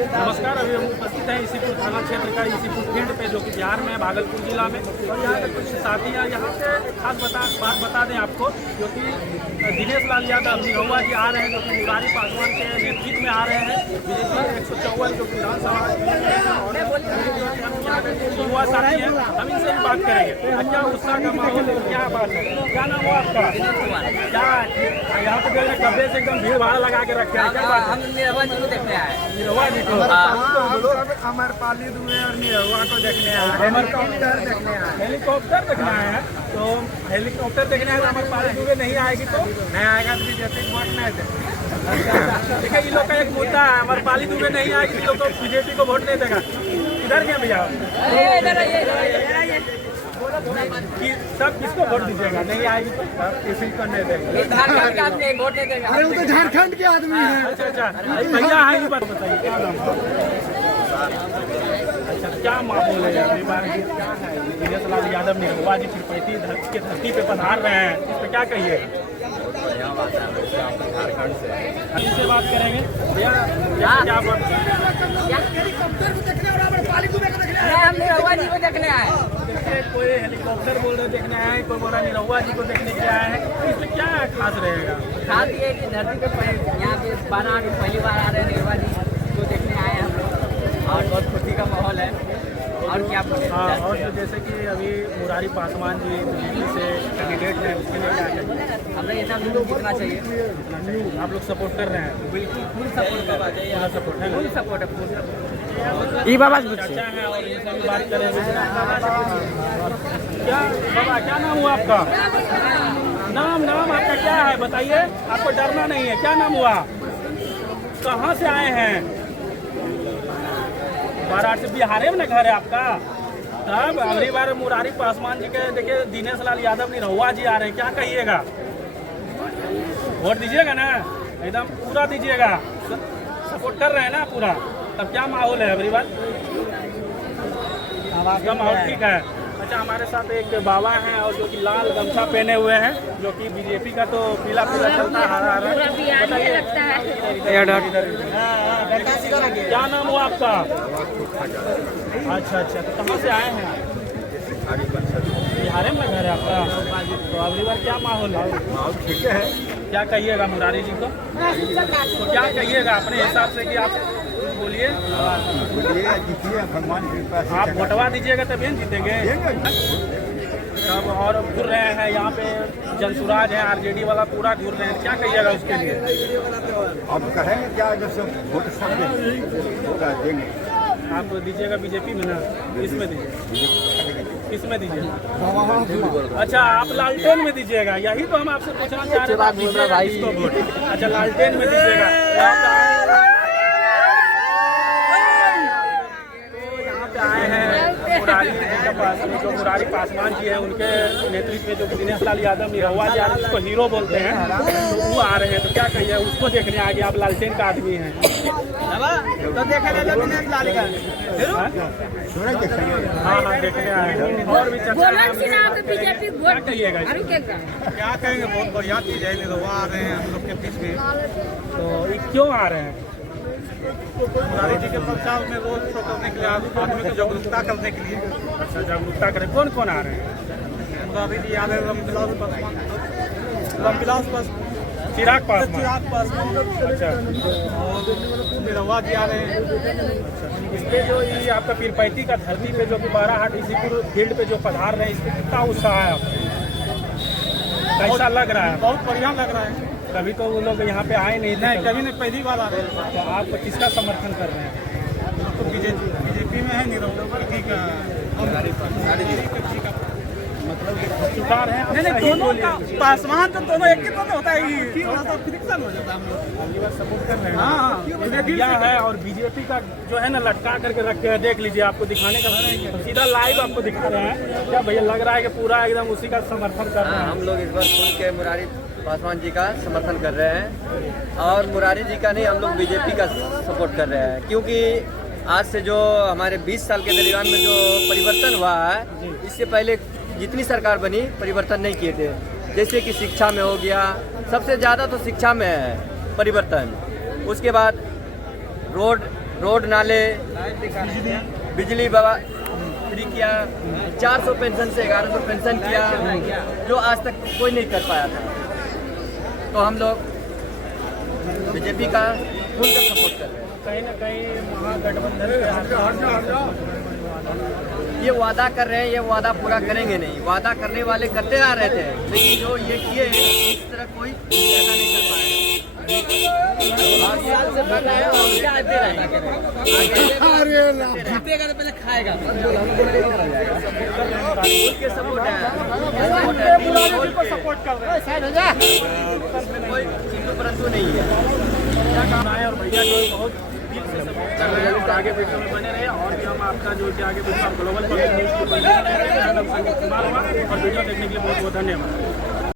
नमस्कार। अभी हम उपस्थित हैं इसीपुर थाना क्षेत्र का इसीपुर फील्ड पे, जो कि बिहार में भागलपुर जिला में। और यहाँ के कुछ साथी हैं। यहाँ पे एक खास बात बता दें आपको, जो कि दिनेश लाल यादव निरहुआ जी आ रहे हैं, जो कि मुरारी पासवान के नेतृत्व में आ रहे हैं। बीजेपी 154 जो विधानसभा युवा साथी हैं, हम इनसे भी बात करेंगे। क्या उत्साह का माहौल है, क्या बात है, क्या नाम हुआ आपका? क्या यहाँ पे कब्जे से एकदम भीड़ भाड़ लगा के रखे हैं, क्या बात है? हम निरहुआ जी को देखने आए हैं। निरहुआ जी को अमरपाली दुबे और निरहुआ को देखने आए हैं। हेलीकॉप्टर देखने आए हैं। हेलीकॉप्टर देखने आए हैं। तो हेलीकॉप्टर देखने आए, अमरपाली दुबे नहीं आएगी तो नहीं आएगा तो बीजेपी को वोट नहीं देगा। देखिए, इन लोग का एक मुद्दा है, अमरपाली दुबे नहीं आएगी तो लोग को बीजेपी को वोट नहीं देगा। इधर क्या भैया, कि सब किसको वोट दीजिएगा? नहीं आएगी तो किसी को नहीं देगा। झारखंड का आदमी वोट नहीं देगा। अरे वो तो झारखंड के आदमी हैं। अच्छा अच्छा, भैया है, ये बात बताइए, क्या नाम? अच्छा, क्या माहौल है अभी बार क्या है? दिनेश लाल यादव निरहुआ जी पीरपैंती की धरती पे पधार रहे हैं, इस पर क्या कहिए? झारखंड से इनसे बात करेंगे। भैया क्या हेलीकॉप्टर को देखने और अमरपाली दुबे को देखने आए। हम निरहुआ जी को देखने आए हैं। देखिए, कोई हेलीकॉप्टर बोल रहे देखने आए हैं, कोई बोल रहा निरहुआ जी को देखने के लिए आए हैं। इसमें क्या खास रहेगा? खास ये है कि धरती पे यहाँ पे 12 आदमी पहली बार आ रहे हैं। निरहुआ जी को देखने आए हैं हम लोग, और बहुत खुशी का माहौल है। और क्या बोले? हाँ, और जो जैसे कि अभी मुरारी पासवान जी दिल्ली से कैंडिडेट हैं, उसके लिए क्या कहेंगे? हमें ये सब लोग जीतना चाहिए। आप लोग सपोर्ट कर रहे हैं? बिल्कुल फुल सपोर्ट करवा चाहिए। पूरा सपोर्ट है, फुल सपोर्ट है, फुल सपोर्ट। ये बाबा चाचा हैं और इनसे भी बात करेंगे। क्या बाबा, क्या नाम हुआ आपका? नाम आपका क्या है, बताइए। आपको डरना नहीं है, क्या नाम हुआ? कहाँ से आए हैं? वाराणसी, बिहार में ना घर है आपका? तब अगली बार मुरारी पासवान जी के देखिए, दिनेश लाल यादव निरहुआ जी आ रहे हैं, क्या कहिएगा? वोट दीजिएगा ना, एकदम पूरा दीजिएगा। सपोर्ट कर रहे हैं ना पूरा? तब क्या माहौल है अगली बार? आपका माहौल ठीक है। अच्छा, हमारे साथ एक बाबा हैं और जो कि लाल गमछा पहने हुए हैं, जो कि बीजेपी का तो पीला चलता है, हरा। क्या नाम हुआ आपका? अच्छा, तो कहाँ से आए हैं? बिहार में घर है आपका? तो अगली बार क्या माहौल है? माहौल ठीक है। क्या कहिएगा मुरारी जी को? तो क्या कहिएगा अपने हिसाब से कि आप बोलिए? भगवान कृपा आप वोटवा दीजिएगा तभी हम जीतेंगे। तब और घूर रहे हैं यहाँ पे, जनसुराज है, आरजेडी वाला पूरा घूर रहे हैं, क्या कहिएगा उसके लिए? अब कहेंगे क्या, जैसे वोट सब देंगे। आप दीजिएगा बीजेपी में ना? इसमें दीजिए, किसमें दीजिए? अच्छा, आप लालटेन में दीजिएगा। यही तो हम आपसे पूछना चाह रहे थे, आप दीजिएगा किसको वोट? अच्छा, लालटेन में दीजिएगा। आए हैं मुरारी जी के पास, जो मुरारी पासवान जी हैं, उनके नेतृत्व में जो दिनेश लाल यादव निरहुआ जी जिसको हीरो बोलते हैं, तो वो आ रहे हैं। तो क्या कहिए, उसको देखने आ गए? आप लालटेन का आदमी हैं तो देखे दिनेश लाल का हाँ, देखने आए हैं। और भी चर्चा क्या कहिएगा? क्या कहेंगे, बहुत बढ़िया चीज है। निरहुआ आ रहे हैं हम लोग के बीच में, तो ये क्यों आ रहे हैं? मुरारी जी के प्रचार में रोज शो करने के लिए, आदमी को जागरूकता करने के लिए। अच्छा, जागरूकता करें। कौन कौन आ रहे हैं? मुरारी जी आ रहे हैं, रामविलास चिराग पासवान। अच्छा, और निरहुआ जी आ रहे हैं। इस पे जो ये आपका पीरपैंती का धरती पे जो कि बाराहाट इसीपुर फील्ड पे जो पधार रहे हैं, इस पे कितना उत्साह है आपको? कैसा लग रहा है? बहुत बढ़िया लग रहा है। कभी तो वो लोग यहाँ पे आए नहीं थे। नहीं, कभी नहीं, पहली बार आ रहे हैं। तो आप किसका समर्थन कर रहे हैं? तो बीजेपी में है निरहुआ जी का। मतलब चुकार है? नहीं, दोनों का पासवान तो दोनों एक ही तो होता है, थोड़ा सा फ्रिक्शन हो जाता है हम लोग। अगली बार सपोर्ट कर रहे हैं। हाँ, दिया है। और बीजेपी का जो है ना, लटका करके रखे हैं, देख लीजिए, आपको दिखाने का सीधा लाइव आपको दिखा रहे हैं। क्या भैया लग रहा है कि पूरा एकदम उसी का समर्थन कर रहे हैं? हम लोग इस बार खुल के मुरारी पासवान जी का समर्थन कर रहे हैं, और मुरारी जी का नहीं, हम लोग बीजेपी का सपोर्ट कर रहे हैं। क्योंकि आज से जो हमारे 20 साल के दरमियान में जो परिवर्तन हुआ है, इससे पहले जितनी सरकार बनी परिवर्तन नहीं किए थे। जैसे कि शिक्षा में हो गया, सबसे ज़्यादा तो शिक्षा में है परिवर्तन। उसके बाद रोड रोड नाले, बिजली बाबा फ्री किया, 400 पेंशन से 1100 पेंशन किया, जो आज तक कोई नहीं कर पाया था। तो हम लोग बीजेपी का खुलकर सपोर्ट कर रहे हैं। कहीं ना कहीं महागठबंधन ये वादा कर रहे हैं, ये वादा पूरा करेंगे नहीं। वादा करने वाले करते आ रहे थे, लेकिन जो ये किए इस तरह कोई ऐसा नहीं कर पाया। जीतेगा तो पहले खाएगा। के सपोर्ट है, सपोर्ट कर रहे हैं। इसमें कोई किंतु परंतु नहीं है। क्या कहना है, और भैया जो बहुत दिल से सपोर्ट कर रहे हैं, और आगे वीडियो में बने रहे। और भी हम आपका जो कि आगे वीडियो ग्लोबल पब्लिक न्यूज़ की और वीडियो देखने के लिए बहुत बहुत धन्यवाद।